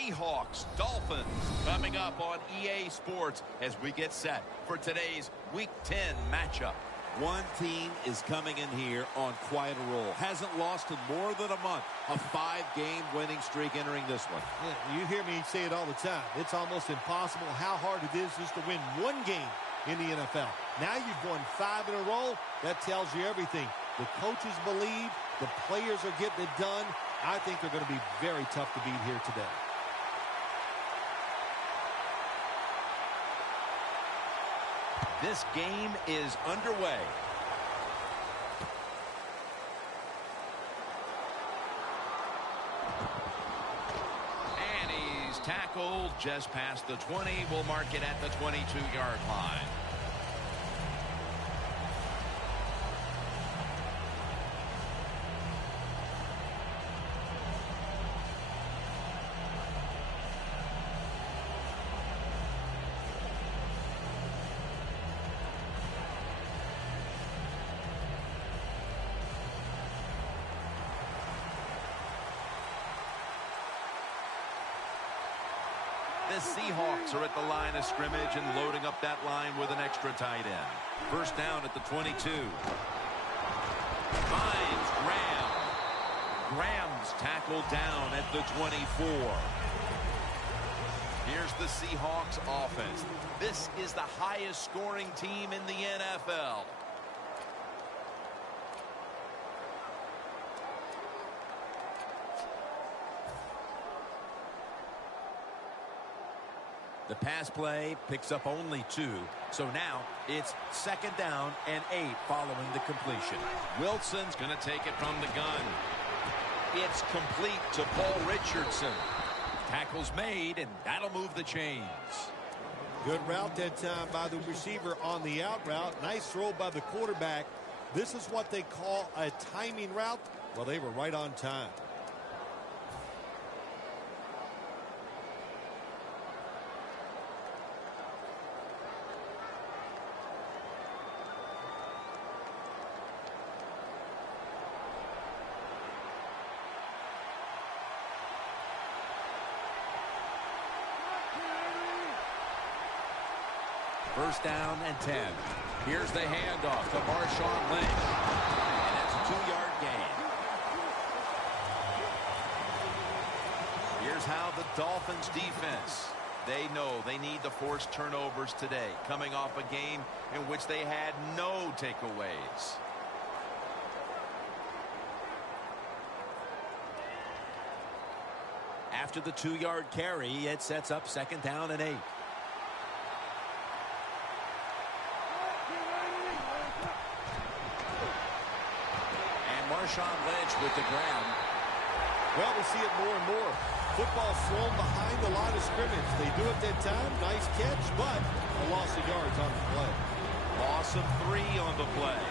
Seahawks, Dolphins, coming up on EA Sports as we get set for today's Week 10 matchup. One team is coming in here on quite a roll. Hasn't lost in more than a month. A 5-game winning streak entering this one. Yeah, you hear me say it all the time. It's almost impossible how hard it is just to win one game in the NFL. Now you've won 5 in a row. That tells you everything. The coaches believe. The players are getting it done. I think they're going to be very tough to beat here today. This game is underway. And he's tackled just past the 20. We'll mark it at the 22-yard line. The Seahawks are at the line of scrimmage and loading up that line with an extra tight end. First down at the 22. Finds Graham. Graham's tackled down at the 24. Here's the Seahawks offense. This is the highest scoring team in the NFL. The pass play picks up only 2. So now it's 2nd down and 8 following the completion. Wilson's going to take it from the gun. It's complete to Paul Richardson. Tackle's made, and that'll move the chains. Good route that time by the receiver on the out route. Nice throw by the quarterback. This is what they call a timing route. Well, they were right on time. First down and 10. Here's the handoff to Marshawn Lynch. And that's a 2-yard gain. Here's how the Dolphins defense. They know they need to force turnovers today, coming off a game in which they had no takeaways. After the 2-yard carry, it sets up 2nd down and 8. Marshawn Lynch with the ground. Well, we see it more and more. Football thrown behind the line of scrimmage. They do it that time. Nice catch, but a loss of yards on the play. Loss of 3 on the play.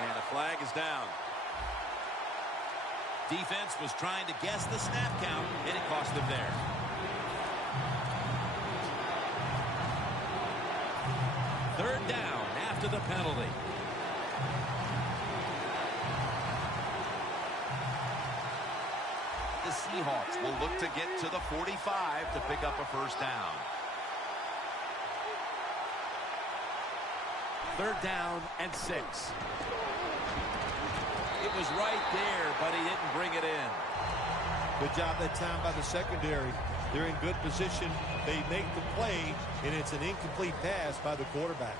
And the flag is down. Defense was trying to guess the snap count, and it cost them there. Third down after the penalty. The Seahawks will look to get to the 45 to pick up a first down. Third down and 6. It was right there, but he didn't bring it in. Good job that time by the secondary. They're in good position. They make the play, and it's an incomplete pass by the quarterback.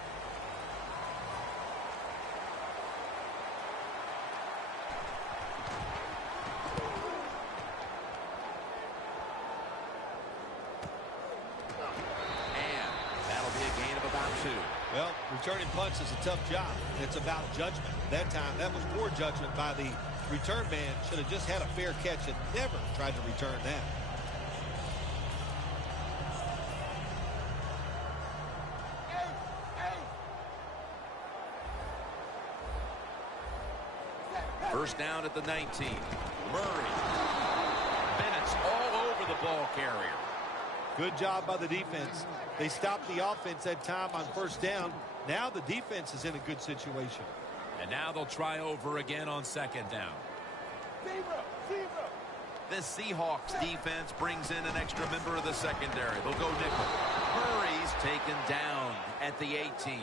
And that'll be a gain of about 2. Well, returning punts is a tough job. It's about judgment. That time, that was poor judgment by the return man. Should have just had a fair catch and never tried to return that. First down at the 19. Murray. Bennett's all over the ball carrier. Good job by the defense. They stopped the offense that time on first down. Now the defense is in a good situation. And now they'll try over again on second down. The Seahawks defense brings in an extra member of the secondary. They'll go nickel. Murray's taken down at the 18.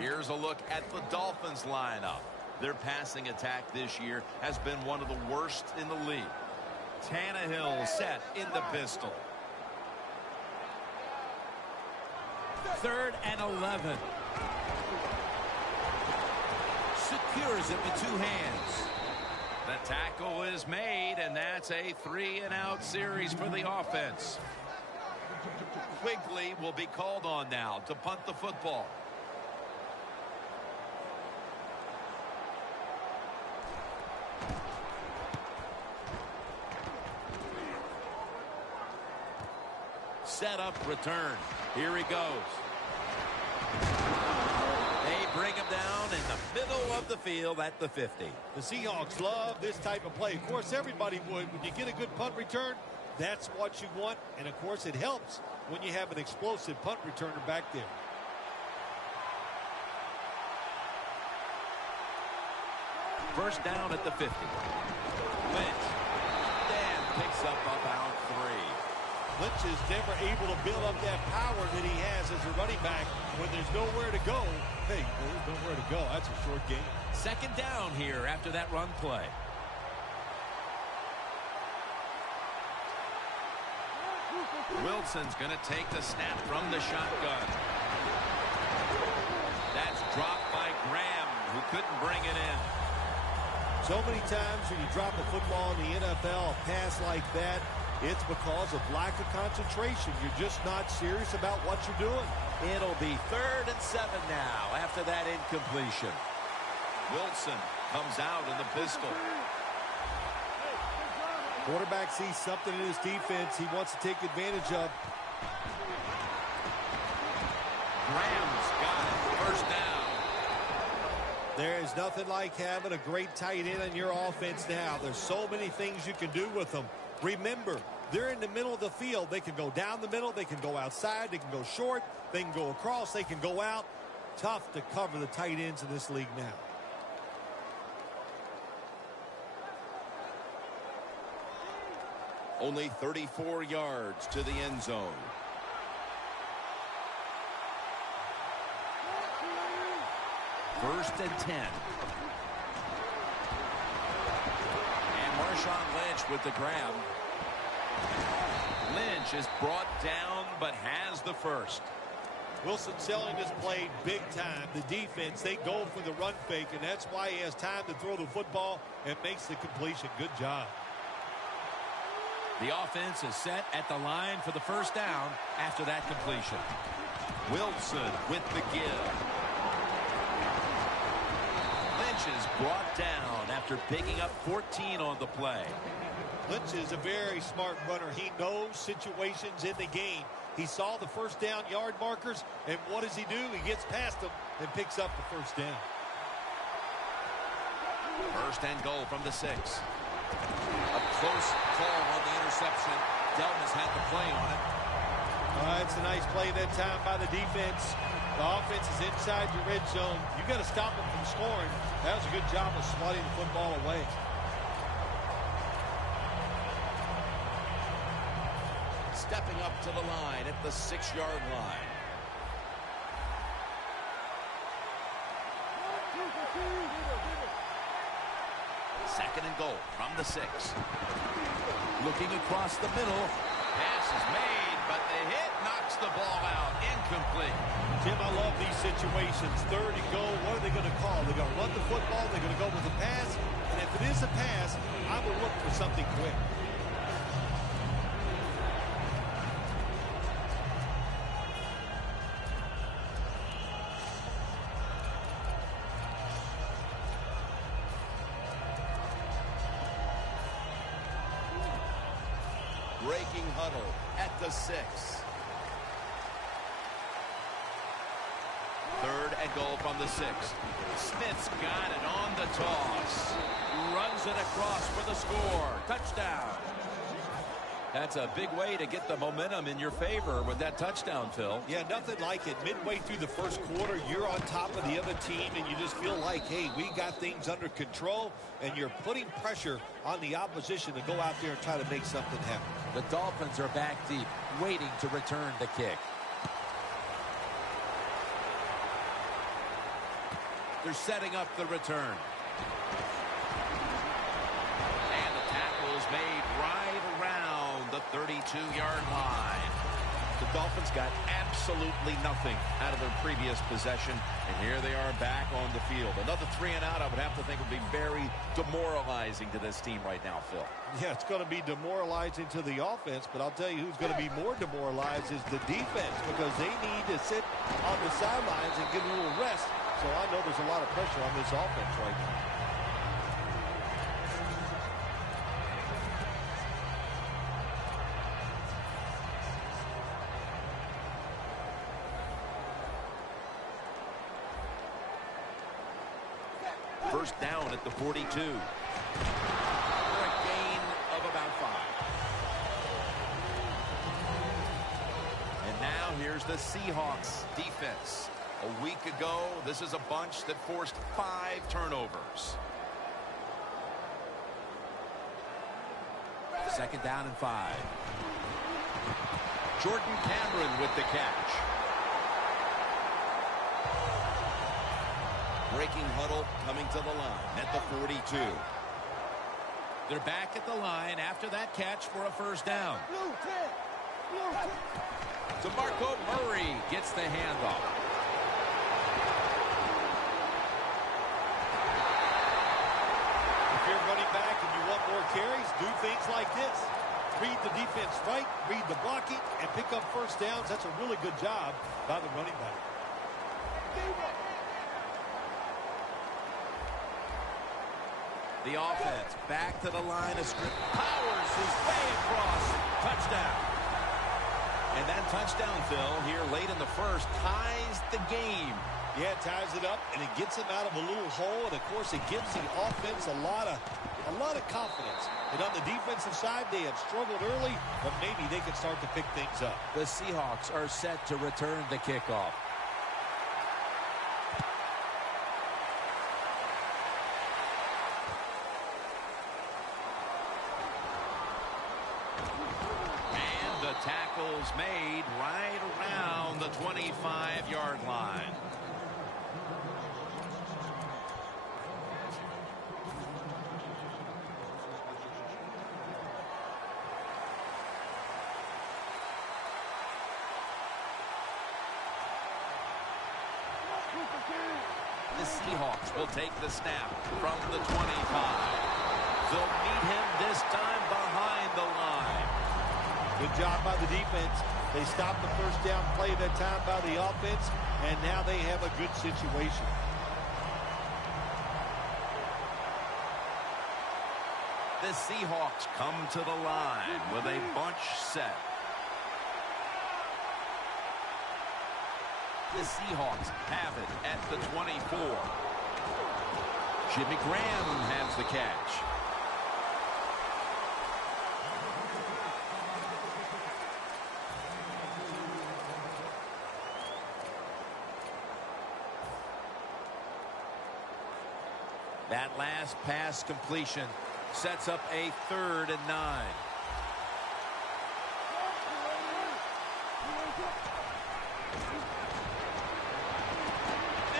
Here's a look at the Dolphins lineup. Their passing attack this year has been one of the worst in the league. Tannehill set in the pistol. 3rd and 11. Secures it with 2 hands. The tackle is made, and that's a 3-and-out series for the offense. Quigley will be called on now to punt the football. Set up return. Here he goes. They bring him down in the middle of the field at the 50. The Seahawks love this type of play. Of course, everybody would. When you get a good punt return, that's what you want. And, of course, it helps when you have an explosive punt returner back there. First down at the 50. Lynch. Dan picks up about 3. Lynch is never able to build up that power that he has as a running back when there's nowhere to go. Hey, there's nowhere to go. That's a short game. Second down here after that run play. Wilson's going to take the snap from the shotgun. That's dropped by Graham, who couldn't bring it in. So many times when you drop a football in the NFL, a pass like that, it's because of lack of concentration. You're just not serious about what you're doing. It'll be 3rd and 7 now after that incompletion. Wilson comes out in the pistol. Quarterback sees something in his defense he wants to take advantage of. Graham's got it. First down. There is nothing like having a great tight end in your offense now. There's so many things you can do with them. Remember, they're in the middle of the field. They can go down the middle. They can go outside. They can go short. They can go across. They can go out. Tough to cover the tight ends in this league now. Only 34 yards to the end zone. First and 10. And Marshawn Lynch with the grab. Lynch is brought down but has the first. Wilson selling this play big time. The defense, they go for the run fake, and that's why he has time to throw the football and makes the completion. Good job. The offense is set at the line for the first down after that completion. Wilson with the give. Lynch is brought down after picking up 14 on the play. Lynch is a very smart runner. He knows situations in the game. He saw the first down yard markers, and what does he do? He gets past them and picks up the first down. First and goal from the 6. A close call on the interception. Delmas had the play on it. It's a nice play that time by the defense. The offense is inside your red zone. You got to stop them from scoring. That was a good job of swatting the football away. Stepping up to the line at the 6-yard line. Second and goal from the 6. Looking across the middle. Pass is made, but the hit knocks the ball out. Incomplete. Jim, I love these situations. Third and goal. What are they going to call? They're going to run the football. They're going to go with a pass. And if it is a pass, I will look for something quick. Breaking huddle at the 6. Third and goal from the 6. Smith's got it on the toss. Runs it across for the score. Touchdown. That's a big way to get the momentum in your favor with that touchdown, Phil. Yeah, nothing like it. Midway through the first quarter, you're on top of the other team, and you just feel like, hey, we got things under control, and you're putting pressure on the opposition to go out there and try to make something happen. The Dolphins are back deep, waiting to return the kick. They're setting up the return. And the tackle is made right around the 32-yard line. The Dolphins got absolutely nothing out of their previous possession, and here they are back on the field. Another 3 and out, I would have to think, would be very demoralizing to this team right now, Phil. Yeah, it's going to be demoralizing to the offense, but I'll tell you who's going to be more demoralized is the defense, because they need to sit on the sidelines and get a little rest. So I know there's a lot of pressure on this offense right now. First down at the 42. For a gain of about 5. And now here's the Seahawks defense. A week ago, this is a bunch that forced 5 turnovers. Second down and 5. Jordan Cameron with the catch. Breaking huddle coming to the line at the 42. They're back at the line after that catch for a first down. DeMarco Murray gets the handoff. If you're running back and you want more carries, do things like this. Read the defense right, read the blocking, and pick up first downs. That's a really good job by the running back. The offense back to the line of scrimmage. Powers his way across. Touchdown. And that touchdown, Phil, here late in the first, ties the game. Yeah, it ties it up, and it gets them out of a little hole, and, of course, it gives the offense a lot of confidence. And on the defensive side, they have struggled early, but maybe they can start to pick things up. The Seahawks are set to return the kickoff. Tackles made right around the 25-yard line. The Seahawks will take the snap from the 25. They'll meet him this time behind the line. Good job by the defense. They stopped the first down play that time by the offense, and now they have a good situation. The Seahawks come to the line with a bunch set. The Seahawks have it at the 24. Jimmy Graham has the catch. That last pass completion sets up a 3rd and 9.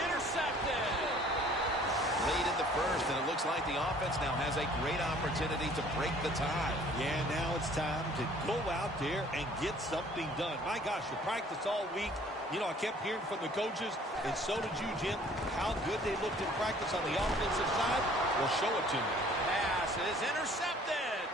Intercepted. Late in the first, and it looks like the offense now has a great opportunity to break the tie. Yeah, now it's time to go out there and get something done. My gosh, you practiced all week. You know, I kept hearing from the coaches, and so did you, Jim, how good they looked in practice on the offensive side. Well, show it to me. Pass is intercepted.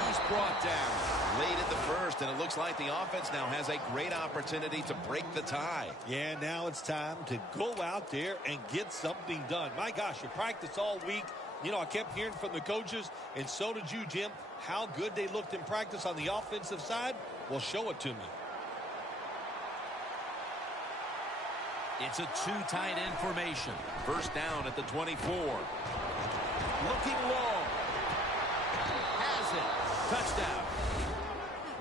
He's brought down late in the first, and it looks like the offense now has a great opportunity to break the tie. Yeah, now it's time to go out there and get something done. My gosh, you practiced all week. You know, I kept hearing from the coaches, and so did you, Jim, how good they looked in practice on the offensive side. Well, show it to me. It's a 2 tight end formation. First down at the 24. Looking long. Touchdown.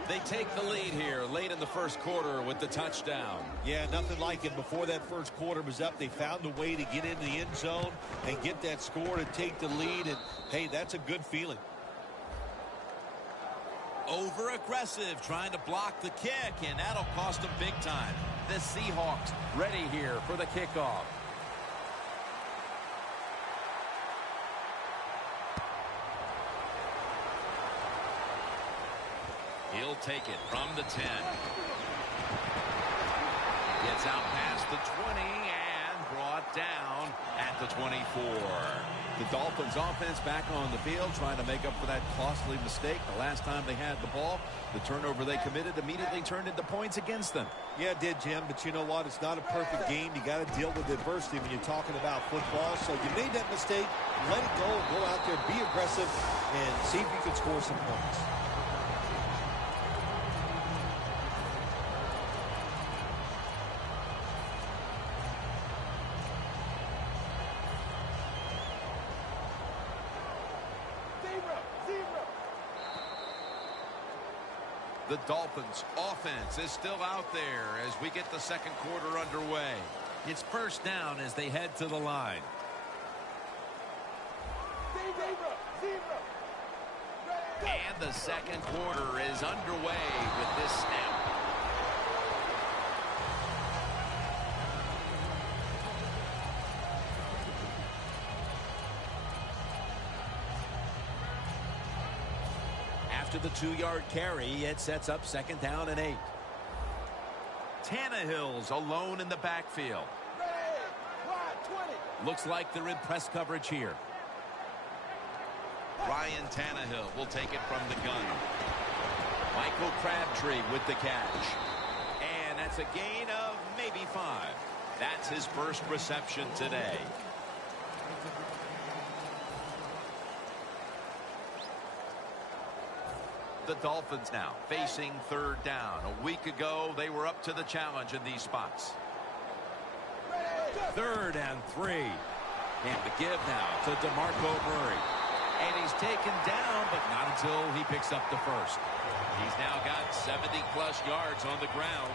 They take the lead here late in the first quarter with the touchdown. Yeah, nothing like it. Before that first quarter was up, they found a way to get into the end zone and get that score to take the lead. And, hey, that's a good feeling. Over-aggressive, trying to block the kick, and that'll cost them big time. The Seahawks ready here for the kickoff. He'll take it from the 10. Gets out past the 20 and brought down at the 24. The Dolphins offense back on the field trying to make up for that costly mistake. The last time they had the ball, the turnover they committed immediately turned into points against them. Yeah, it did, Jim, but you know what? It's not a perfect game. You got to deal with adversity when you're talking about football. So you made that mistake, let it go, go out there, be aggressive, and see if you can score some points. The Dolphins offense is still out there as we get the second quarter underway. It's first down as they head to the line. And the second quarter is underway with this snap. After the 2-yard carry, it sets up second down and 8. Tannehill's alone in the backfield. Looks like they're in press coverage here. Ryan Tannehill will take it from the gun. Michael Crabtree with the catch. And that's a gain of maybe 5. That's his first reception today. The Dolphins now facing third down. A week ago, they were up to the challenge in these spots. 3rd and 3. And the give now to DeMarco Murray. And he's taken down, but not until he picks up the first. He's now got 70-plus yards on the ground.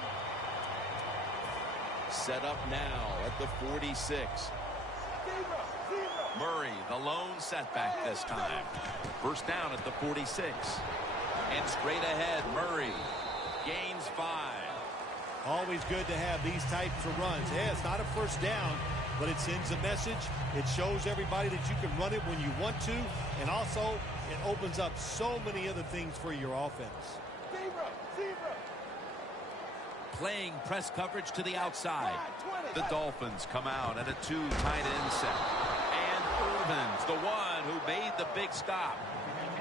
Set up now at the 46. Murray, the lone setback this time. First down at the 46. And straight ahead, Murray gains 5. Always good to have these types of runs. Yeah, it's not a first down, but it sends a message. It shows everybody that you can run it when you want to, and also it opens up so many other things for your offense. Playing press coverage to the outside. The Dolphins come out at a 2 tight end set. And Irvin's the one who made the big stop.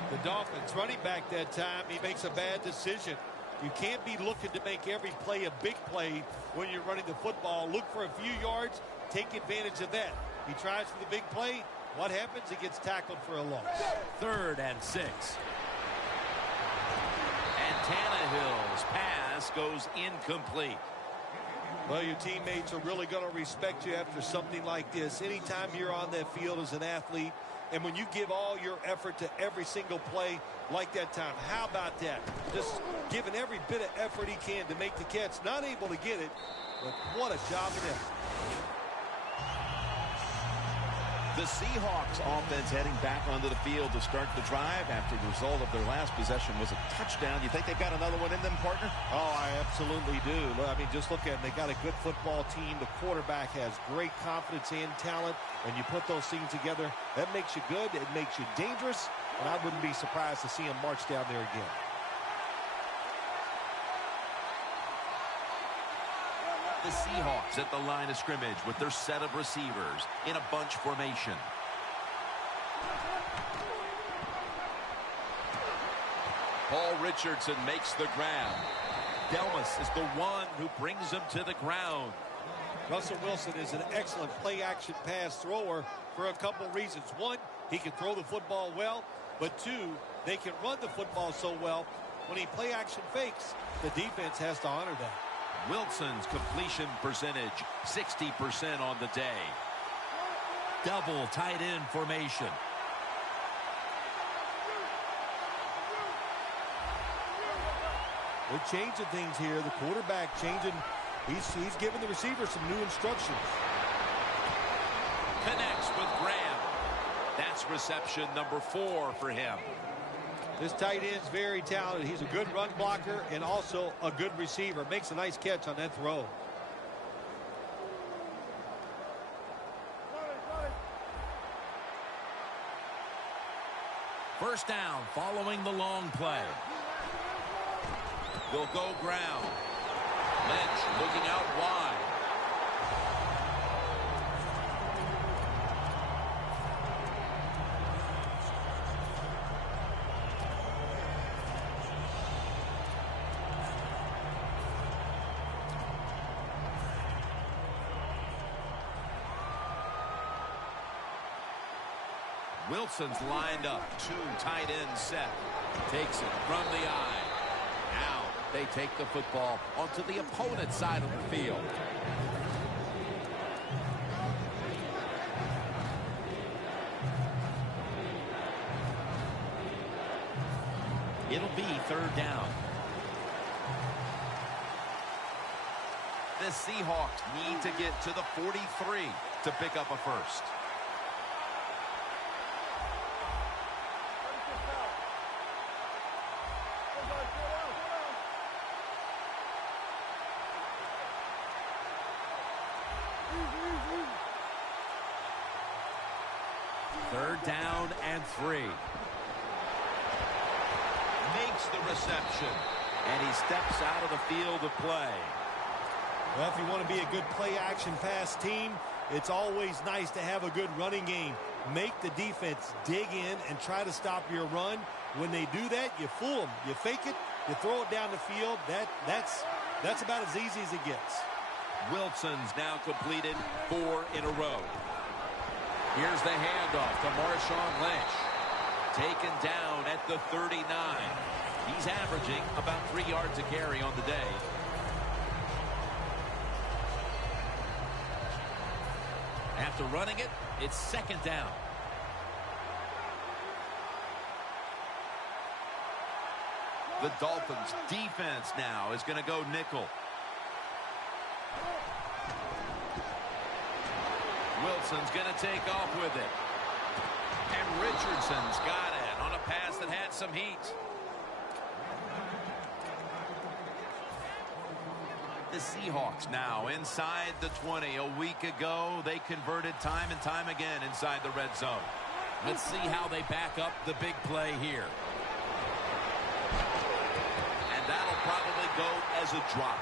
The Dolphins running back that time, he makes a bad decision. You can't be looking to make every play a big play when you're running the football. Look for a few yards, take advantage of that. He tries for the big play. What happens? He gets tackled for a loss. 3rd and 6. And Tannehill's pass goes incomplete. Well, your teammates are really going to respect you after something like this. Anytime you're on that field as an athlete, and when you give all your effort to every single play like that time, how about that? Just giving every bit of effort he can to make the catch. Not able to get it, but what a job of effort. The Seahawks offense heading back onto the field to start the drive after the result of their last possession was a touchdown. You think they've got another one in them, partner? Oh, I absolutely do. I mean, just look at them. They got a good football team. The quarterback has great confidence and talent. When you put those things together, that makes you good. It makes you dangerous. And I wouldn't be surprised to see him march down there again. The Seahawks at the line of scrimmage with their set of receivers in a bunch formation. Paul Richardson makes the grab. Delmas is the one who brings him to the ground. Russell Wilson is an excellent play-action pass thrower for a couple reasons. One, he can throw the football well, but two, they can run the football so well. When he play-action fakes, the defense has to honor that. Wilson's completion percentage, 60% on the day. Double tight end formation. They're changing things here. The quarterback changing. He's giving the receiver some new instructions. Connects with Graham. That's reception number 4 for him. This tight end's very talented. He's a good run blocker and also a good receiver. Makes a nice catch on that throw. First down following the long play. They'll go ground. Lynch looking out wide. Wilson's lined up. 2 tight ends set. Takes it from the eye. Now they take the football onto the opponent's side of the field. It'll be 3rd down. The Seahawks need to get to the 43 to pick up a first. Third down and 3. Makes the reception. And he steps out of the field of play. Well, if you want to be a good play-action pass team, it's always nice to have a good running game. Make the defense dig in and try to stop your run. When they do that, you fool them. You fake it, you throw it down the field. That's about as easy as it gets. Wilson's now completed 4 in a row. Here's the handoff to Marshawn Lynch. Taken down at the 39. He's averaging about 3 yards a carry on the day. After running it, it's 2nd down. The Dolphins defense now is going to go nickel. Wilson's going to take off with it. And Richardson's got it on a pass that had some heat. The Seahawks now inside the 20. A week ago, they converted time and time again inside the red zone. Let's see how they back up the big play here. And that'll probably go as a drop.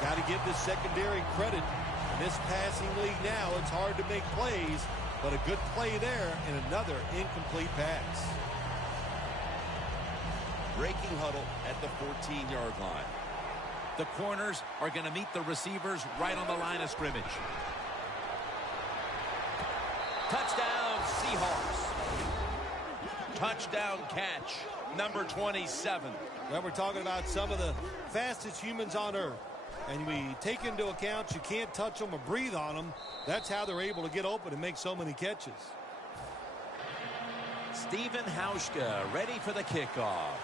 Got to give the secondary credit. In this passing league now, it's hard to make plays, but a good play there and another incomplete pass. Breaking huddle at the 14-yard line. The corners are going to meet the receivers right on the line of scrimmage. Touchdown, Seahawks. Touchdown catch, number 27. Well, we're talking about some of the fastest humans on earth. And we take into account you can't touch them or breathe on them. That's how they're able to get open and make so many catches. Stephen Hauschka ready for the kickoff.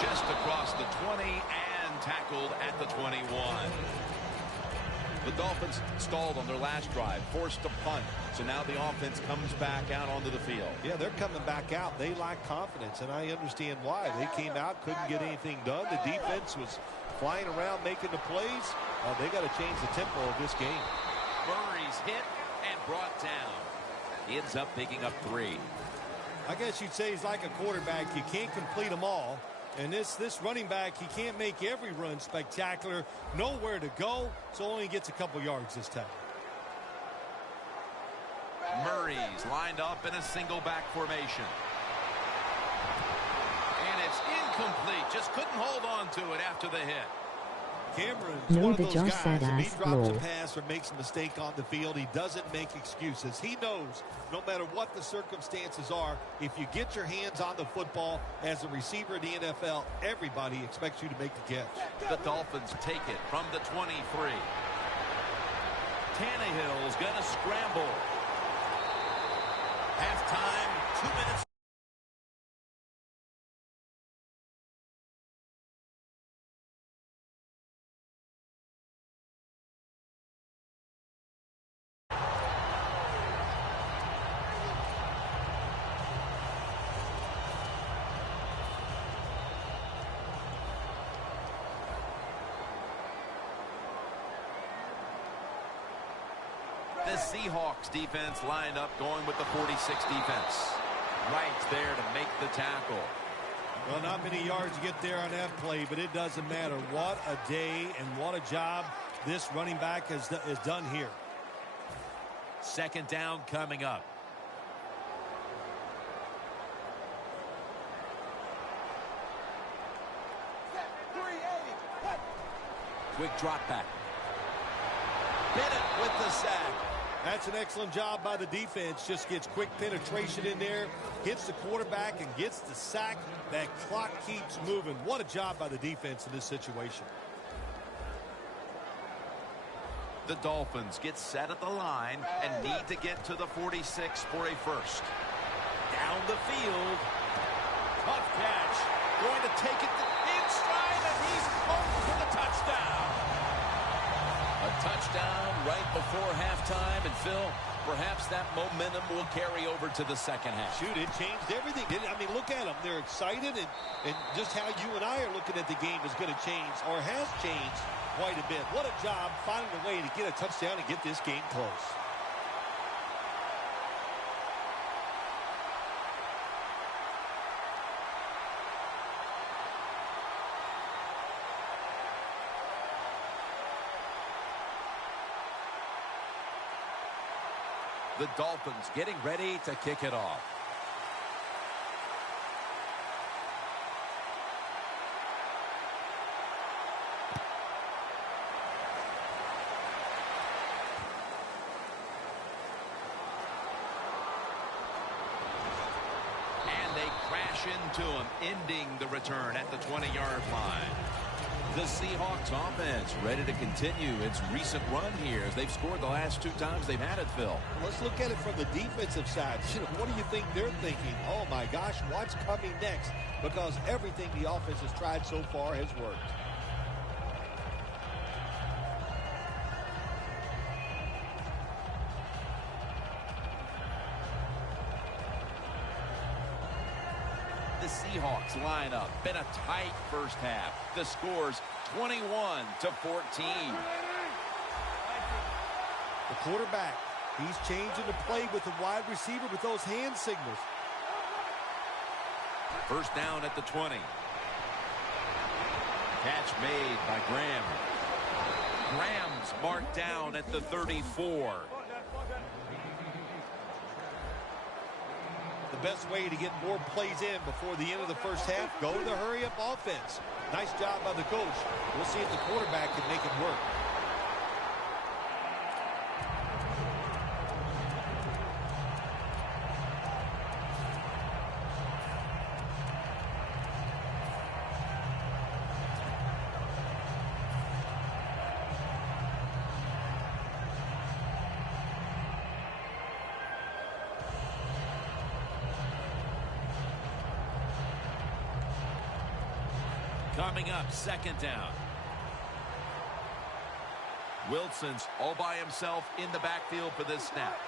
Just across the 20 and tackled at the 21. The Dolphins stalled on their last drive, forced to punt. So now the offense comes back out onto the field. Yeah, they're coming back out. They lack confidence, and I understand why. They came out, couldn't get anything done. The defense was flying around making the plays. They got to change the tempo of this game. Murray's hit and brought down. He ends up picking up 3. I guess you'd say he's like a quarterback. You can't complete them all. And this running back, he can't make every run spectacular. Nowhere to go, so only gets a couple yards this time. Murray's lined up in a single back formation. And it's incomplete. Just couldn't hold on to it after the hit. Cameron's one of those guys. If he drops a pass or makes a mistake on the field, he doesn't make excuses. He knows no matter what the circumstances are, if you get your hands on the football as a receiver in the NFL, everybody expects you to make the catch. The Dolphins take it from the 23. Tannehill's going to scramble. Halftime, 2 minutes. The Seahawks defense lined up going with the 46 defense. Right there to make the tackle. Well, not many yards to get there on that play, but it doesn't matter. What a day and what a job this running back has done here. Second down coming up. Quick drop back. Bennett with the sack. That's an excellent job by the defense. Just gets quick penetration in there, hits the quarterback, and gets the sack. That clock keeps moving. What a job by the defense in this situation. The Dolphins get set at the line and need to get to the 46 for a first. Down the field. Tough catch. Going to take it in stride, and he's home for the touchdown. A touchdown right before halftime. And, Phil, perhaps that momentum will carry over to the second half. Shoot, it changed everything, didn't it? I mean, look at them. They're excited, and just how you and I are looking at the game is going to change, or has changed quite a bit. What a job finding a way to get a touchdown and get this game close. The Dolphins getting ready to kick it off. And they crash into him, ending the return at the 20-yard line. The Seahawks offense ready to continue its recent run here as they've scored the last 2 times they've had it, Phil. Let's look at it from the defensive side. What do you think they're thinking? Oh, my gosh, what's coming next? Because everything the offense has tried so far has worked. The Seahawks line up. Been a tight first half. The score's 21-14. The quarterback, he's changing the play with the wide receiver with those hand signals. First down at the 20. Catch made by Graham. Graham's marked down at the 34. The best way to get more plays in before the end of the first half, go to the hurry-up offense. Nice job by the coach. We'll see if the quarterback can make it work. Coming up, second down. Wilson's all by himself in the backfield for this snap.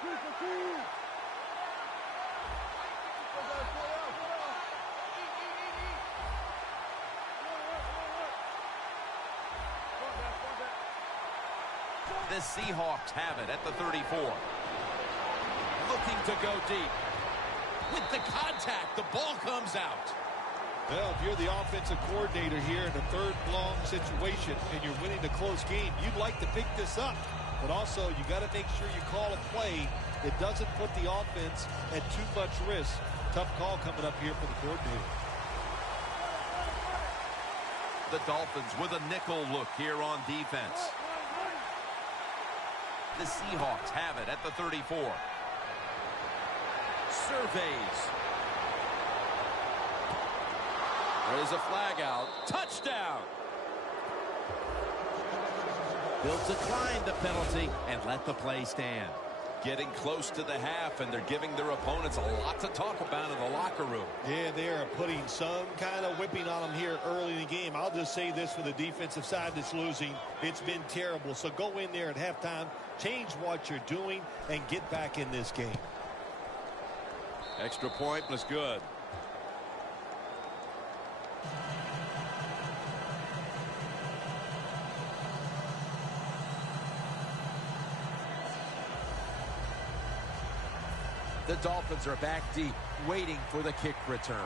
The Seahawks have it at the 34. Looking to go deep. With the contact, the ball comes out. Well, if you're the offensive coordinator here in a third-long situation and you're winning a close game, you'd like to pick this up. But also, you got to make sure you call a play that doesn't put the offense at too much risk. Tough call coming up here for the coordinator. The Dolphins with a nickel look here on defense. The Seahawks have it at the 34. Surveys. There's a flag out. Touchdown. They'll decline the penalty and let the play stand. Getting close to the half, and they're giving their opponents a lot to talk about in the locker room. Yeah, they are putting some kind of whipping on them here early in the game. I'll just say this for the defensive side that's losing. It's been terrible. So go in there at halftime, change what you're doing, and get back in this game. Extra point was good. The Dolphins are back deep, waiting for the kick return.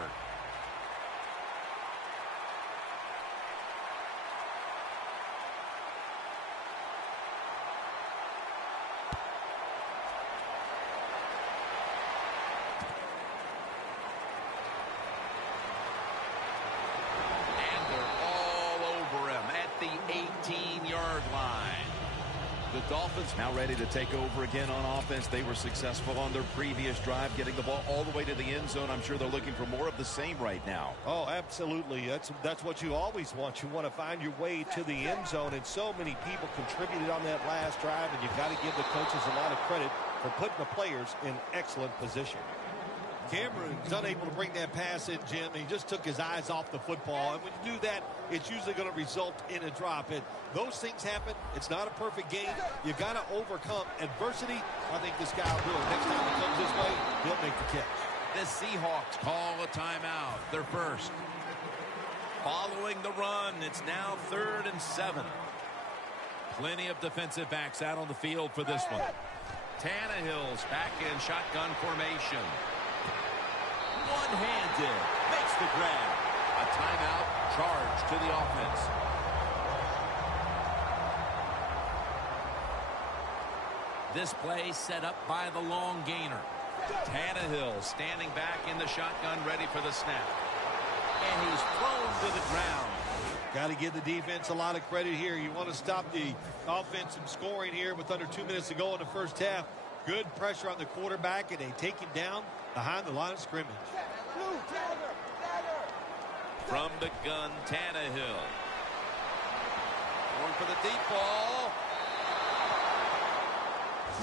And they're all over him at the 18-yard line. The Dolphins now ready to take over again on offense. They were successful on their previous drive, getting the ball all the way to the end zone. I'm sure they're looking for more of the same right now. Oh, absolutely. That's what you always want. You want to find your way to the end zone, and so many people contributed on that last drive, and you've got to give the coaches a lot of credit for putting the players in excellent position. Cameron's unable to bring that pass in, Jim. He just took his eyes off the football. And when you do that, it's usually going to result in a drop. And those things happen. It's not a perfect game. You got to overcome adversity. I think this guy will do it. Next time he comes this way, he'll make the catch. The Seahawks call a timeout. Their first. Following the run, it's now 3rd and 7. Plenty of defensive backs out on the field for this one. Tannehill's back in shotgun formation. One-handed, makes the grab. A timeout charge to the offense. This play set up by the long gainer. Tannehill standing back in the shotgun, ready for the snap. And he's thrown to the ground. Got to give the defense a lot of credit here. You want to stop the offense from scoring here with under 2 minutes to go in the first half. Good pressure on the quarterback, and they take him down behind the line of scrimmage. From the gun, Tannehill. Going for the deep ball.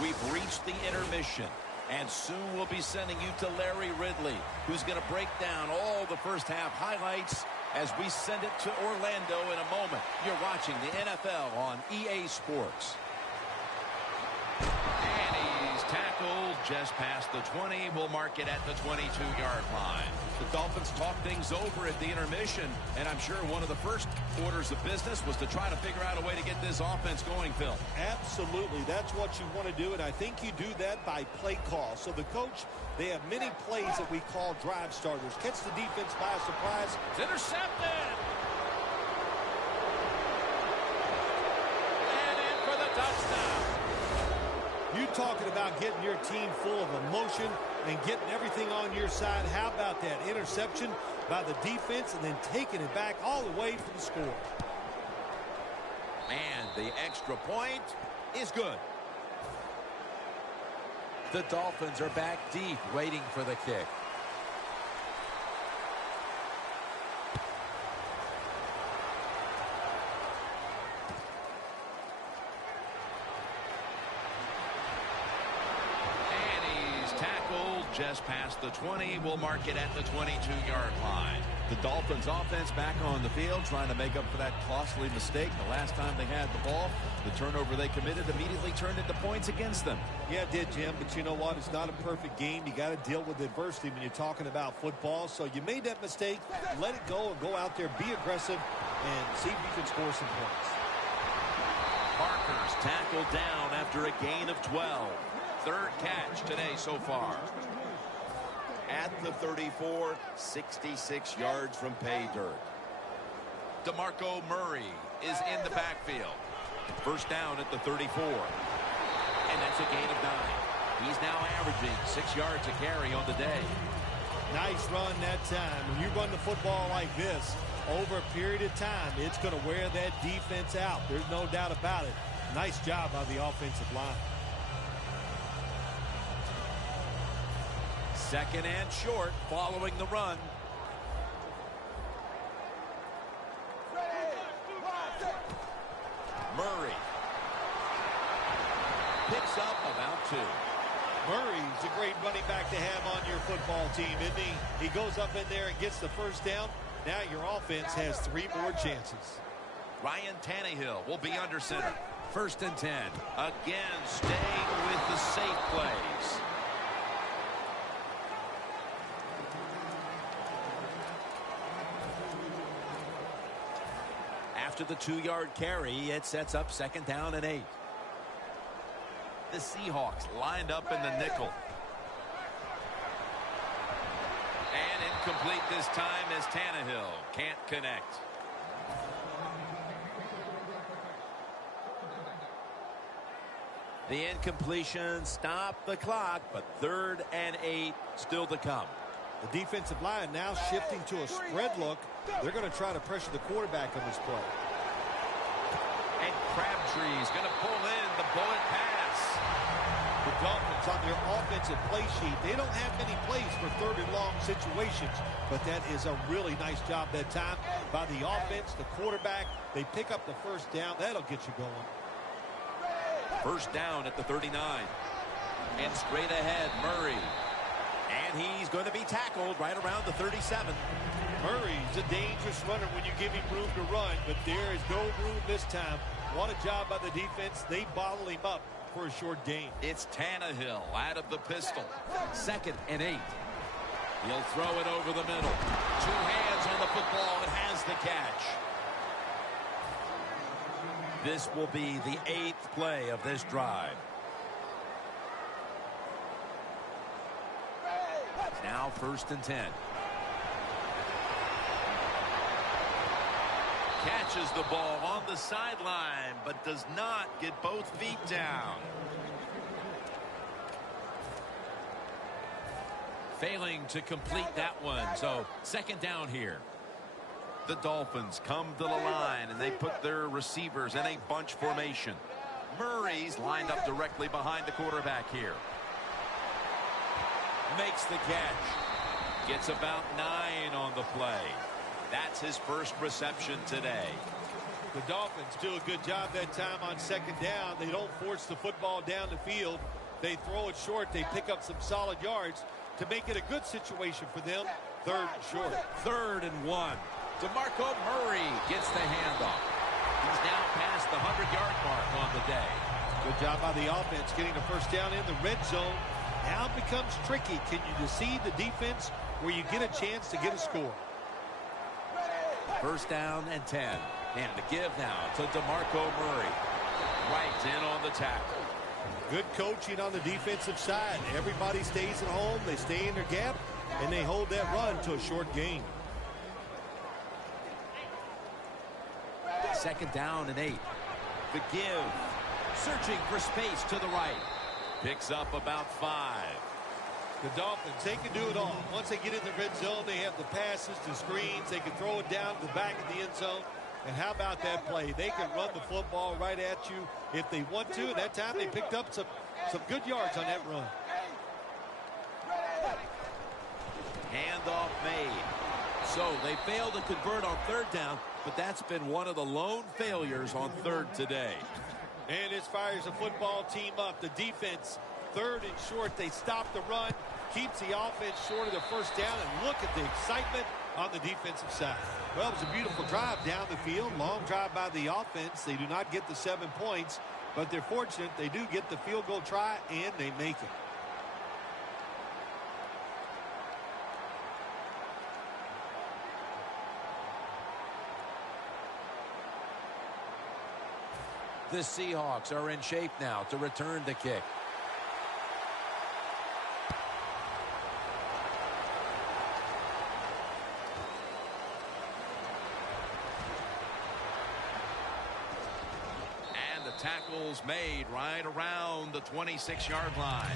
We've reached the intermission, and soon we'll be sending you to Larry Ridley, who's going to break down all the first half highlights as we send it to Orlando in a moment. You're watching the NFL on EA Sports. And he's tackled just past the 20. We'll mark it at the 22-yard line. The Dolphins talk things over at the intermission, and I'm sure one of the first orders of business was to try to figure out a way to get this offense going, Phil. Absolutely. That's what you want to do, and I think you do that by play call. So the coach, they have many plays that we call drive starters. Catch the defense by surprise. It's intercepted. And in for the touchdown. You talking about getting your team full of emotion and getting everything on your side. How about that interception by the defense and then taking it back all the way for the score? And the extra point is good. The Dolphins are back deep, waiting for the kick. Just past the 20. We'll mark it at the 22-yard line. The Dolphins offense back on the field trying to make up for that costly mistake. The last time they had the ball, the turnover they committed immediately turned into points against them. Yeah, it did, Jim, but you know what? It's not a perfect game. You got to deal with adversity when you're talking about football. So you made that mistake. Let it go and go out there, be aggressive, and see if you can score some points. Parker's tackled down after a gain of 12. Third catch today so far. At the 34, 66 yards from pay dirt. DeMarco Murray is in the backfield. First down at the 34. And that's a gain of 9. He's now averaging 6 yards a carry on the day. Nice run that time. When you run the football like this over a period of time, it's going to wear that defense out. There's no doubt about it. Nice job by the offensive line. Second and short following the run. Murray 2. Murray's a great running back to have on your football team, isn't he? He goes up in there and gets the first down. Now your offense has 3 more chances. Ryan Tannehill will be under center. 1st and 10. Again, staying with the safe plays. After the 2-yard carry, it sets up 2nd down and 8. The Seahawks lined up in the nickel. And incomplete this time as Tannehill can't connect. The incompletion stopped the clock, but 3rd and 8 still to come. The defensive line now shifting to a spread look. They're going to try to pressure the quarterback on this play. And Crabtree's going to pull in the bullet pass. The Dolphins on their offensive play sheet, they don't have many plays for 3rd and long situations, but that is a really nice job that time by the offense, the quarterback. They pick up the 1st down. That'll get you going. 1st down at the 39. And straight ahead, Murray. And he's going to be tackled right around the 37. Murray's a dangerous runner when you give him room to run, but there is no room this time. What a job by the defense. They bottle him up for a short gain. It's Tannehill out of the pistol. 2nd and 8. He'll throw it over the middle. 2 hands on the football and has the catch. This will be the 8th play of this drive. Now 1st and 10. Catches the ball on the sideline, but does not get both feet down. Failing to complete that one, so 2nd down here. The Dolphins come to the line, and they put their receivers in a bunch formation. Murray's lined up directly behind the quarterback here. Makes the catch. Gets about 9 on the play. That's his 1st reception today. The Dolphins do a good job that time on 2nd down. They don't force the football down the field. They throw it short. They pick up some solid yards to make it a good situation for them. 3rd and short. 3rd and 1. DeMarco Murray gets the handoff. He's now past the 100-yard mark on the day. Good job by the offense getting the 1st down in the red zone. Now it becomes tricky. Can you deceive the defense where you get a chance to get a score? 1st down and 10. And the give now to DeMarco Murray. Right in on the tackle. Good coaching on the defensive side. Everybody stays at home. They stay in their gap, and they hold that run to a short gain. 2nd down and 8. The give. Searching for space to the right. Picks up about 5. The Dolphins, they can do it all. Once they get in the red zone, they have the passes, the screens. They can throw it down to the back of the end zone. And how about that play? They can run the football right at you if they want to. And that time they picked up some good yards on that run. Handoff made. So they failed to convert on 3rd down, but that's been one of the lone failures on 3rd today. And this fires the football team up. The defense, 3rd and short. They stop the run, keeps the offense short of the 1st down, and look at the excitement on the defensive side. Well, it was a beautiful drive down the field. Long drive by the offense. They do not get the 7 points, but they're fortunate. They do get the field goal try, and they make it. The Seahawks are in shape now to return the kick. And the tackle's made right around the 26-yard line.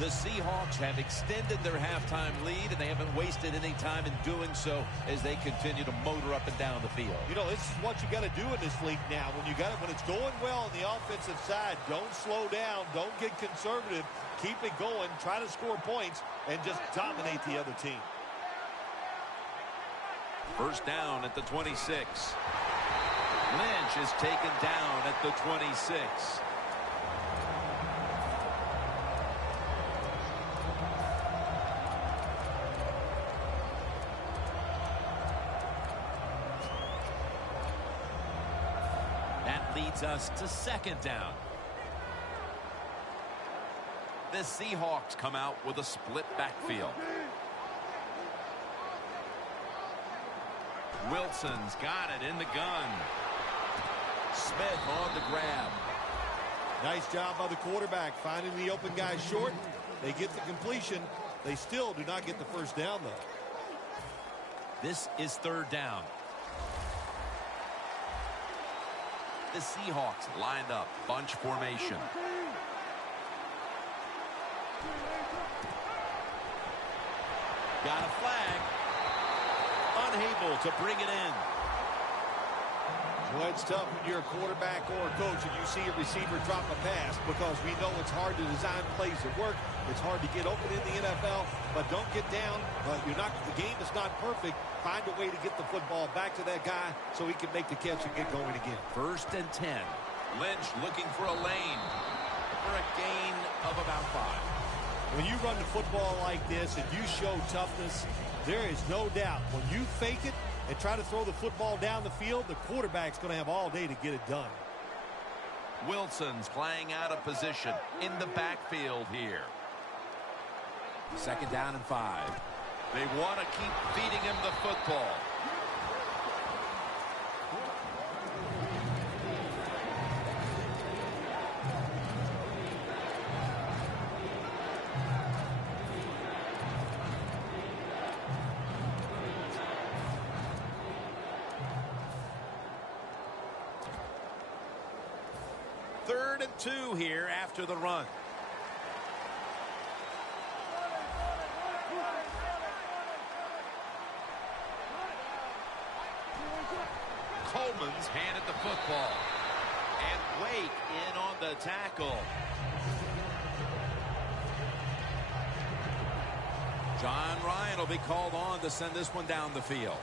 The Seahawks have extended their halftime lead, and they haven't wasted any time in doing so as they continue to motor up and down the field. You know, this is what you got to do in this league now. When it's going well on the offensive side, don't slow down, don't get conservative, keep it going, try to score points, and just dominate the other team. 1st down at the 26. Lynch is taken down at the 26. leads us to second down. The Seahawks come out with a split backfield. Wilson's got it in the gun. Smith on the grab. Nice job by the quarterback finding the open guy short. They get the completion. They still do not get the first down, though. This is third down. The Seahawks lined up, bunch formation. Got a flag. Unable to bring it in. Well, it's tough when you're a quarterback or a coach and you see a receiver drop a pass, because we know it's hard to design plays that work. It's hard to get open in the NFL, but don't get down. The game is not perfect. Find a way to get the football back to that guy so he can make the catch and get going again. 1st and 10. Lynch looking for a lane for a gain of about 5. When you run the football like this and you show toughness, there is no doubt when you fake it and try to throw the football down the field, the quarterback's going to have all day to get it done. Wilson's playing out of position in the backfield here. 2nd down and 5. They want to keep feeding him the football. Third and 2 here after the run. Coleman's handed the football. And Wake in on the tackle. John Ryan will be called on to send this one down the field.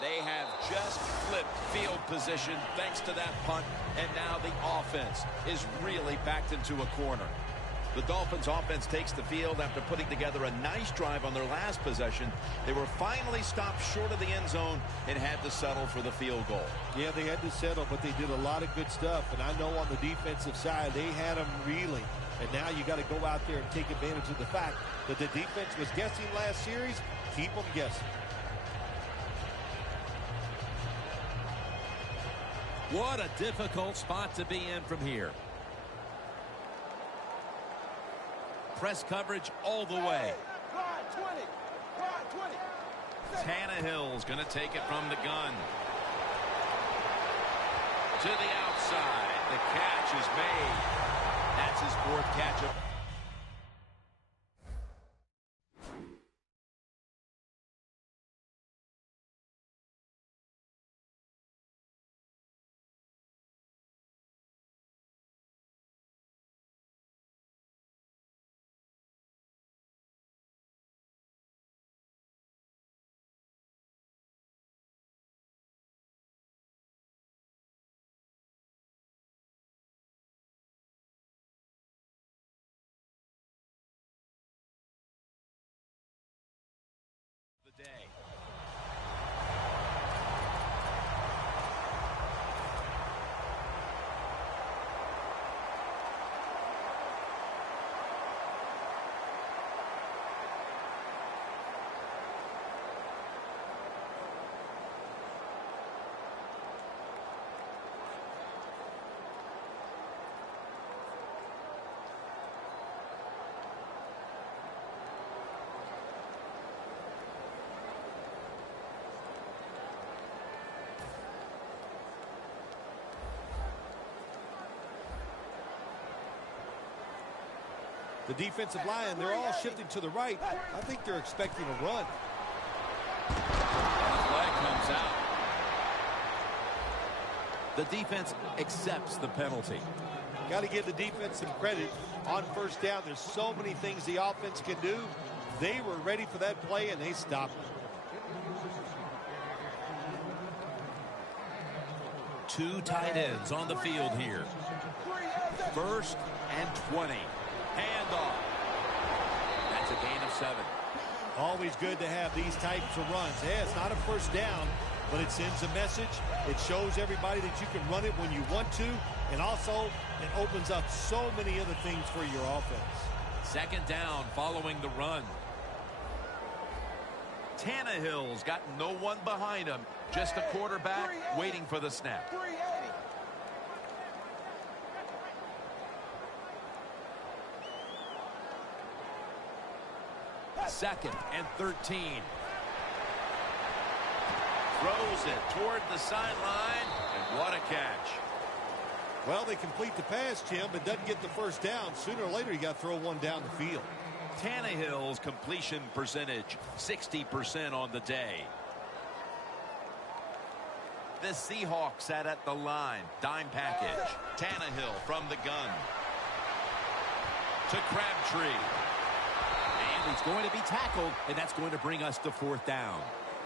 They have just flipped field position thanks to that punt, and now the offense is really backed into a corner. The Dolphins offense takes the field after putting together a nice drive on their last possession. They were finally stopped short of the end zone and had to settle for the field goal. Yeah, they had to settle, but they did a lot of good stuff. And I know on the defensive side, they had them reeling. And now you got to go out there and take advantage of the fact that the defense was guessing last series. Keep them guessing. What a difficult spot to be in from here. Press coverage all the way. Tannehill's going to take it from the gun. To the outside. The catch is made. That's his 4th catch of the day. The defensive line, they're all shifting to the right. I think they're expecting a run. And the flag comes out. The defense accepts the penalty. Got to give the defense some credit on first down. There's so many things the offense can do. They were ready for that play, and they stopped it. 2 tight ends on the field here. 1st and 20. Handoff. That's a gain of 7. Always good to have these types of runs. Yeah, it's not a first down, but it sends a message. It shows everybody that you can run it when you want to, and also it opens up so many other things for your offense. Second down following the run. Tannehill's got no one behind him, just a quarterback waiting for the snap. Second and 13. Throws it toward the sideline, and what a catch. Well, they complete the pass, Jim, but doesn't get the first down. Sooner or later, you got to throw one down the field. Tannehill's completion percentage, 60% on the day. The Seahawks sat at the line. Dime package. Tannehill from the gun. To Crabtree. And he's going to be tackled, and that's going to bring us to fourth down.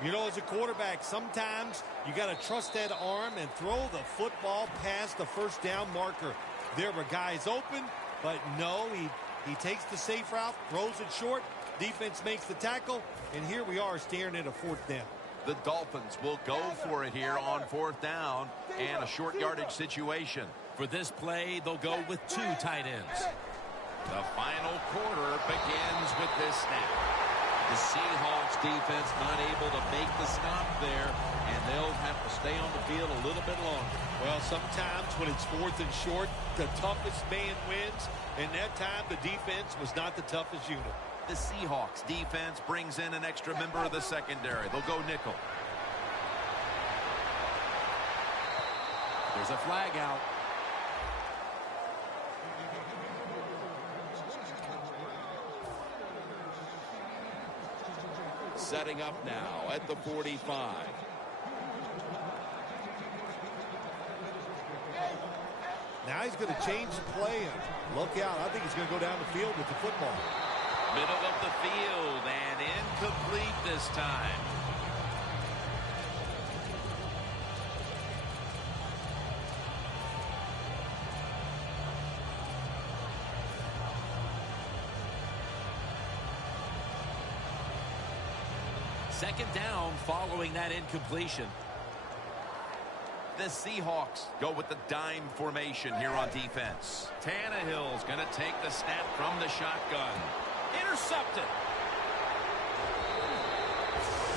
You know, as a quarterback, sometimes you got to trust that arm and throw the football past the first down marker. There were guys open, but no, he takes the safe route, throws it short, defense makes the tackle, and here we are staring at a fourth down. The Dolphins will go for it here on fourth down and a short yardage situation. For this play, they'll go with 2 tight ends. The final quarter begins with this snap. The Seahawks defense not able to make the stop there, and they'll have to stay on the field a little bit longer. Well, sometimes when it's fourth and short, the toughest man wins, and that time the defense was not the toughest unit. The Seahawks defense brings in an extra member of the secondary. They'll go nickel. There's a flag out. Setting up now at the 45. Now he's going to change the play. And look out. I think he's going to go down the field with the football. Middle of the field and incomplete this time. Second down following that incompletion. The Seahawks go with the dime formation here on defense. Tannehill's going to take the snap from the shotgun. Intercepted.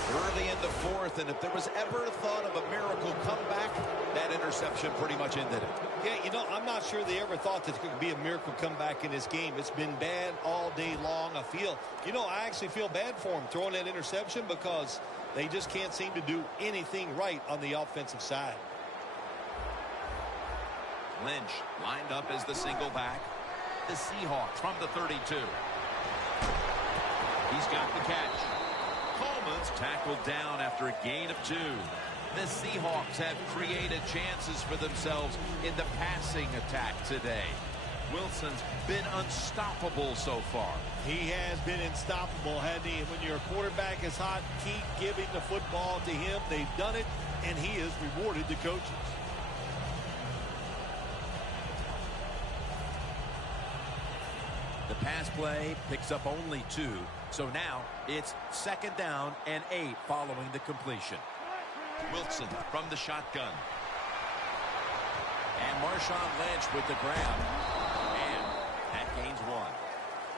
Early in the fourth, and if there was ever a thought of a miracle comeback, that interception pretty much ended it. Yeah, you know, I'm not sure they ever thought that there could be a miracle comeback in this game. It's been bad all day long. I actually feel bad for them throwing that interception because they just can't seem to do anything right on the offensive side. Lynch lined up as the single back. The Seahawks from the 32. He's got the catch. Coleman's tackled down after a gain of 2. The Seahawks have created chances for themselves in the passing attack today. Wilson's been unstoppable so far. He has been unstoppable, hasn't he? And when your quarterback is hot, keep giving the football to him. They've done it, and he has rewarded the coaches. The pass play picks up only 2. So now it's second down and 8 following the completion. Wilson from the shotgun. And Marshawn Lynch with the grab. And that gains 1.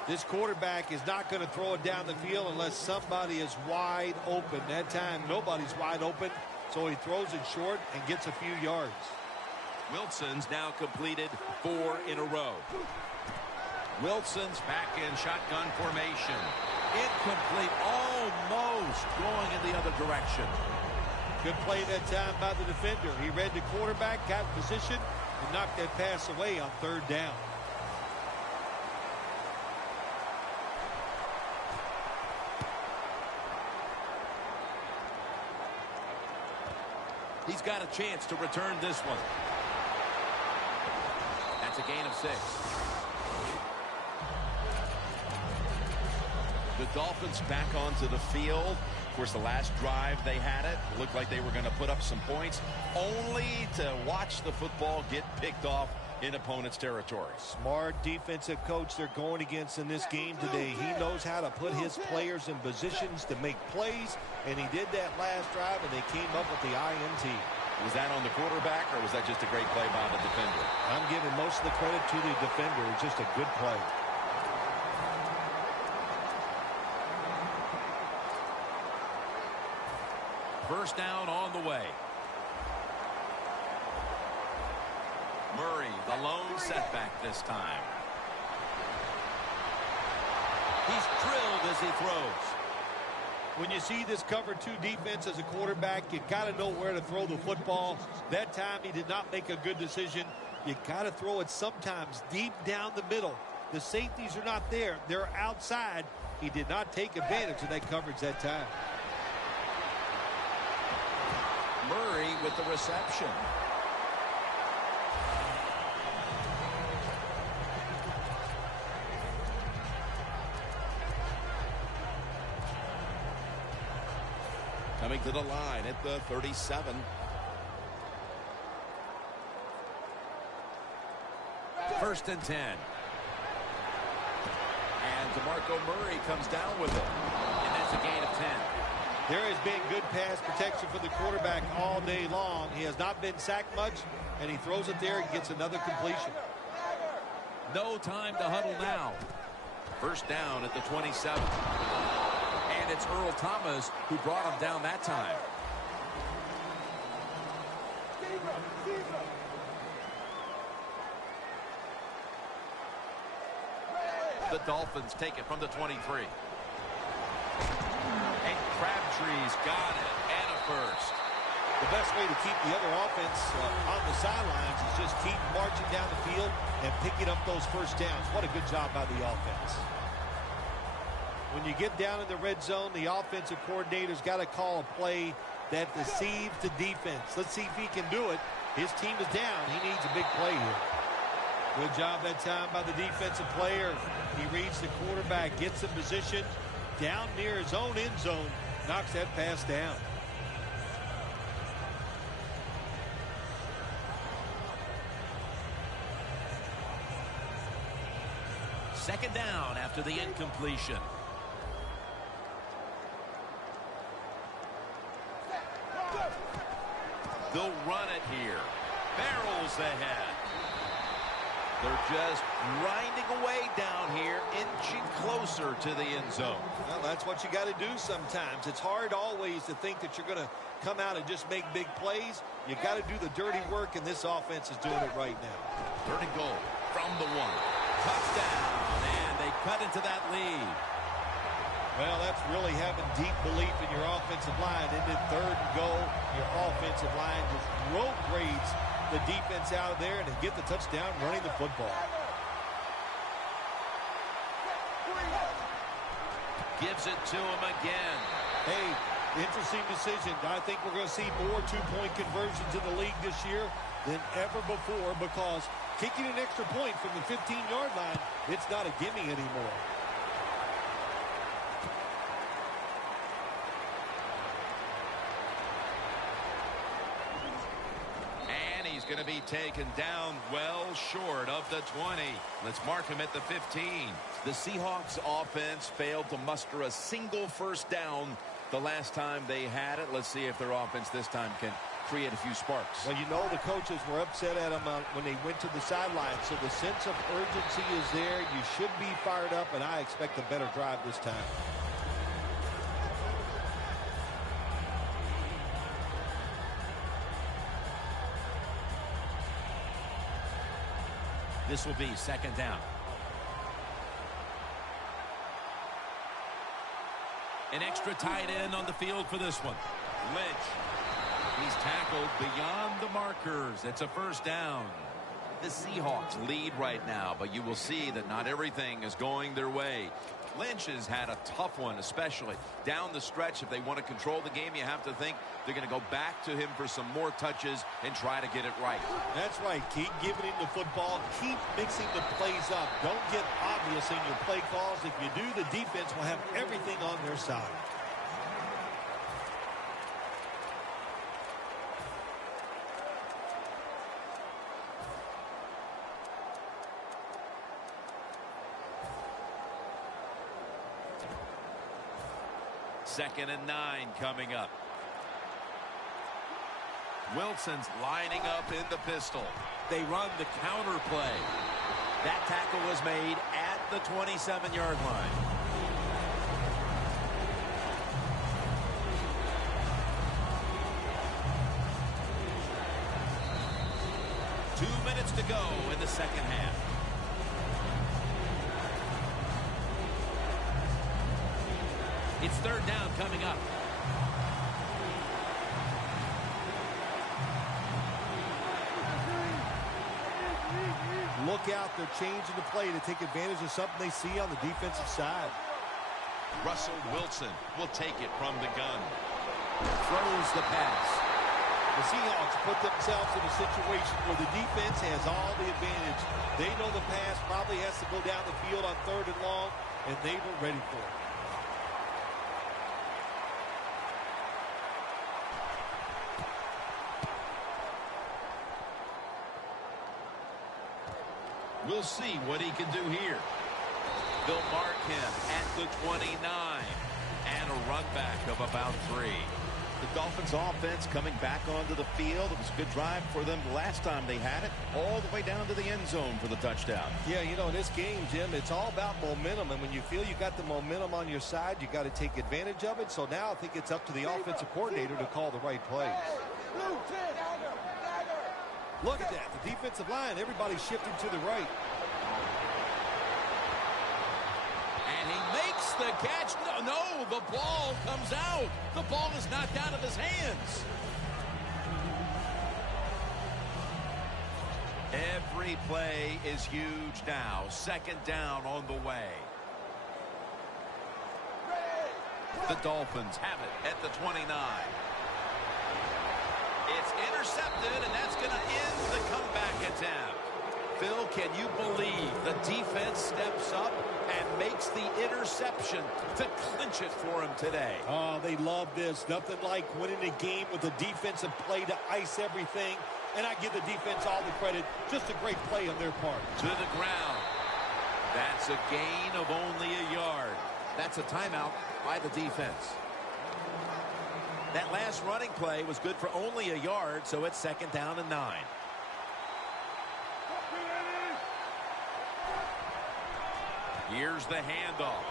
This quarterback is not going to throw it down the field unless somebody is wide open. That time, nobody's wide open, so he throws it short and gets a few yards. Wilson's now completed 4 in a row. Wilson's back in shotgun formation. Incomplete, almost going in the other direction. Good play that time by the defender. He read the quarterback, got in position, and knocked that pass away on third down. He's got a chance to return this one. That's a gain of 6. The Dolphins back onto the field. Of course, the last drive they had it looked like they were going to put up some points, only to watch the football get picked off in opponent's territory. Smart defensive coach they're going against in this game today. He knows how to put his players in positions to make plays, and he did that last drive, and they came up with the INT. Was that on the quarterback, or was that just a great play by the defender? I'm giving most of the credit to the defender. It's just a good play. First down on the way. Murray, the lone setback this time. He's drilled as he throws. When you see this cover 2 defense as a quarterback, you got to know where to throw the football. That time he did not make a good decision. You got to throw it sometimes deep down the middle. The safeties are not there. They're outside. He did not take advantage of that coverage that time. Murray with the reception. Coming to the line at the 37. First and 10. And DeMarco Murray comes down with it. And that's a gain of 10. There has been good pass protection for the quarterback all day long. He has not been sacked much, and he throws it there and gets another completion. No time to huddle now. First down at the 27. And it's Earl Thomas who brought him down that time. The Dolphins take it from the 23. And Crabtree's got it. And a first. The best way to keep the other offense on the sidelines is just keep marching down the field and picking up those first downs. What a good job by the offense. When you get down in the red zone, the offensive coordinator's got to call a play that deceives the defense. Let's see if he can do it. His team is down. He needs a big play here. Good job that time by the defensive player. He reads the quarterback, gets in position down near his own end zone, knocks that pass down. Second down after the incompletion. They'll run it here. Barrels ahead. They're just grinding away down here, inching closer to the end zone. Well, that's what you got to do sometimes. It's hard always to think that you're going to come out and just make big plays. You got to do the dirty work, and this offense is doing it right now. Third and goal from the 1. Touchdown, and they cut into that lead. Well, that's really having deep belief in your offensive line. Isn't it? Third and goal, your offensive line just road grades the defense out of there and get the touchdown running the football. Gives it to him again. Hey, interesting decision. I think we're going to see more two-point conversions in the league this year than ever before, because kicking an extra point from the 15-yard line, it's not a gimme anymore. Going to be taken down well short of the 20. Let's mark him at the 15. The Seahawks offense failed to muster a single first down the last time they had it. Let's see if their offense this time can create a few sparks. Well, you know the coaches were upset at them when they went to the sideline, so the sense of urgency is there. You should be fired up, and I expect a better drive this time. This will be second down. An extra tight end on the field for this one. Lynch. He's tackled beyond the markers. It's a first down. The Seahawks lead right now, but you will see that not everything is going their way. Lynch has had a tough one, especially down the stretch. If they want to control the game, you have to think they're going to go back to him for some more touches and try to get it right. That's right. Keep giving him the football. Keep mixing the plays up. Don't get obvious in your play calls. If you do, the defense will have everything on their side. 2nd and 9 coming up. Wilson's lining up in the pistol. They run the counter play. That tackle was made at the 27-yard line. To go in the second half. It's 3rd down coming up. Look out, they're changing the play to take advantage of something they see on the defensive side. Russell Wilson will take it from the gun. Throws the pass. The Seahawks put themselves in a situation where the defense has all the advantage. They know the pass probably has to go down the field on 3rd and long, and they were ready for it. We'll see what he can do here. They'll mark him at the 29, and a run back of about 3. The Dolphins offense coming back onto the field. It was a good drive for them last time they had it, all the way down to the end zone for the touchdown. Yeah, you know, in this game, Jim, it's all about momentum. And when you feel you got the momentum on your side, you got to take advantage of it. So now I think it's up to the offensive coordinator to call the right plays. Look at that. The defensive line, everybody's shifting to the right. And he makes the catch. No, the ball comes out. The ball is knocked out of his hands. Every play is huge now. 2nd down on the way. The Dolphins have it at the 29. It's intercepted, and that's going to end the comeback attempt. Phil, can you believe the defense steps up and makes the interception to clinch it for him today? Oh, they love this. Nothing like winning a game with a defensive play to ice everything. And I give the defense all the credit. Just a great play on their part. To the ground. That's a gain of only a yard. That's a timeout by the defense. That last running play was good for only a yard, so it's 2nd down and 9. Here's the handoff.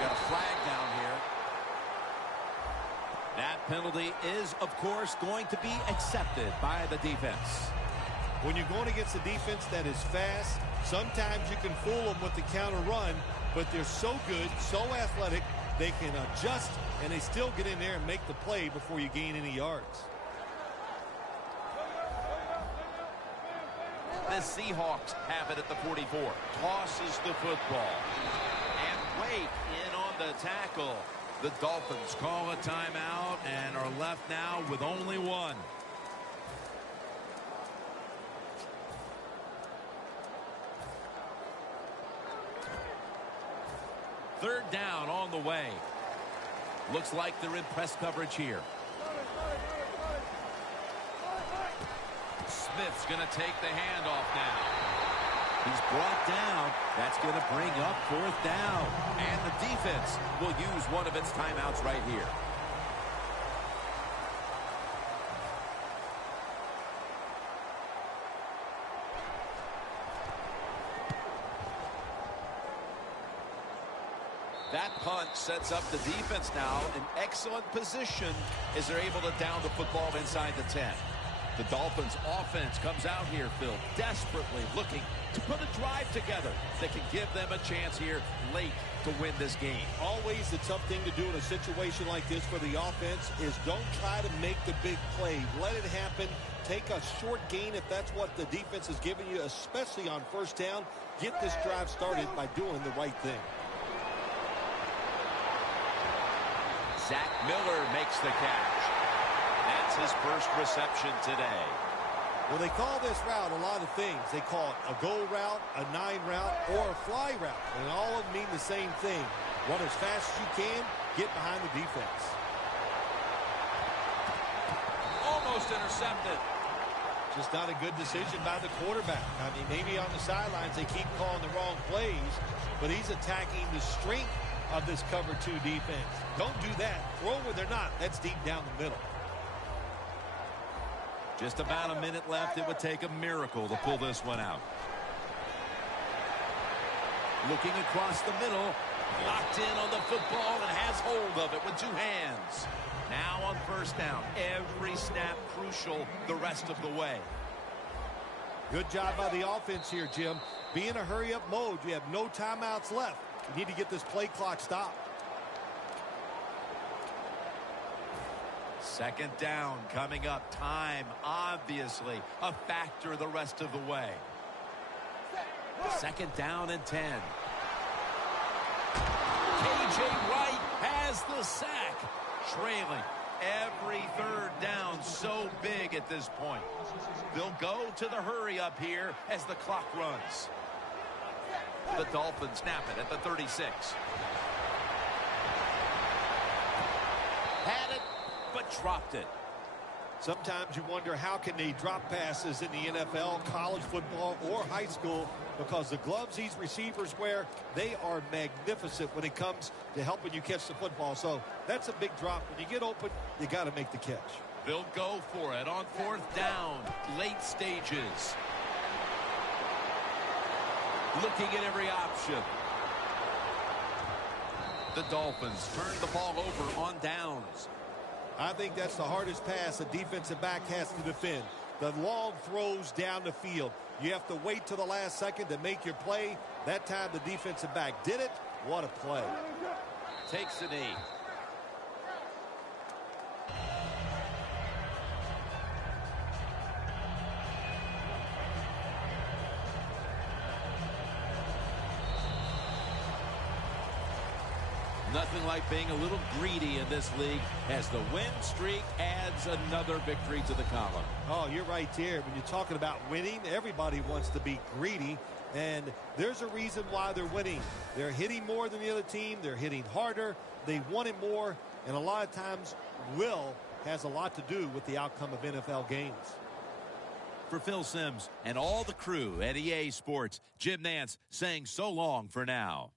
Got a flag down here. That penalty is, of course, going to be accepted by the defense. When you're going against a defense that is fast, sometimes you can fool them with the counter run, but they're so good, so athletic, they can adjust, and they still get in there and make the play before you gain any yards. The Seahawks have it at the 44. Tosses the football. And Wake in on the tackle. The Dolphins call a timeout and are left now with only one. Third down on the way. Looks like they're in press coverage here. Smith's going to take the handoff now. He's brought down. That's going to bring up 4th down. And the defense will use one of its timeouts right here. That punt sets up the defense now in excellent position as they're able to down the football inside the 10. The Dolphins offense comes out here, Phil, desperately looking to put a drive together that can give them a chance here late to win this game. Always the tough thing to do in a situation like this for the offense is don't try to make the big play. Let it happen. Take a short gain if that's what the defense is giving you, especially on 1st down. Get this drive started by doing the right thing. Zach Miller makes the catch. That's his first reception today. Well, they call this route a lot of things. They call it a go route, a 9 route, or a fly route. And all of them mean the same thing. Run as fast as you can, get behind the defense. Almost intercepted. Just not a good decision by the quarterback. Maybe on the sidelines they keep calling the wrong plays, but he's attacking the strength of this cover 2 defense. Don't do that. Throw where they're not. That's deep down the middle. Just about a minute left. It would take a miracle to pull this one out. Looking across the middle. Locked in on the football and has hold of it with 2 hands. Now on first down. Every snap crucial the rest of the way. Good job by the offense here, Jim. Be in a hurry-up mode. You have no timeouts left. You need to get this play clock stopped. Second down coming up. Time, obviously, a factor the rest of the way. Second down and 10. K.J. Wright has the sack. Trailing every third down, so big at this point. They'll go to the hurry up here as the clock runs. The Dolphins snap it at the 36. Had it, but dropped it. Sometimes you wonder how can they drop passes in the NFL, college football, or high school, because the gloves these receivers wear, they are magnificent when it comes to helping you catch the football. So that's a big drop. When you get open, you got to make the catch. They'll go for it on fourth down, late stages. Looking at every option. The Dolphins turn the ball over on downs. I think that's the hardest pass a defensive back has to defend. The long throws down the field. You have to wait till the last second to make your play. That time the defensive back did it. What a play. Takes a knee. Nothing like being a little greedy in this league as the win streak adds another victory to the column. Oh, you're right there. When you're talking about winning, everybody wants to be greedy, and there's a reason why they're winning. They're hitting more than the other team. They're hitting harder. They want it more, and a lot of times will has a lot to do with the outcome of NFL games. For Phil Simms and all the crew at EA Sports, Jim Nantz saying so long for now.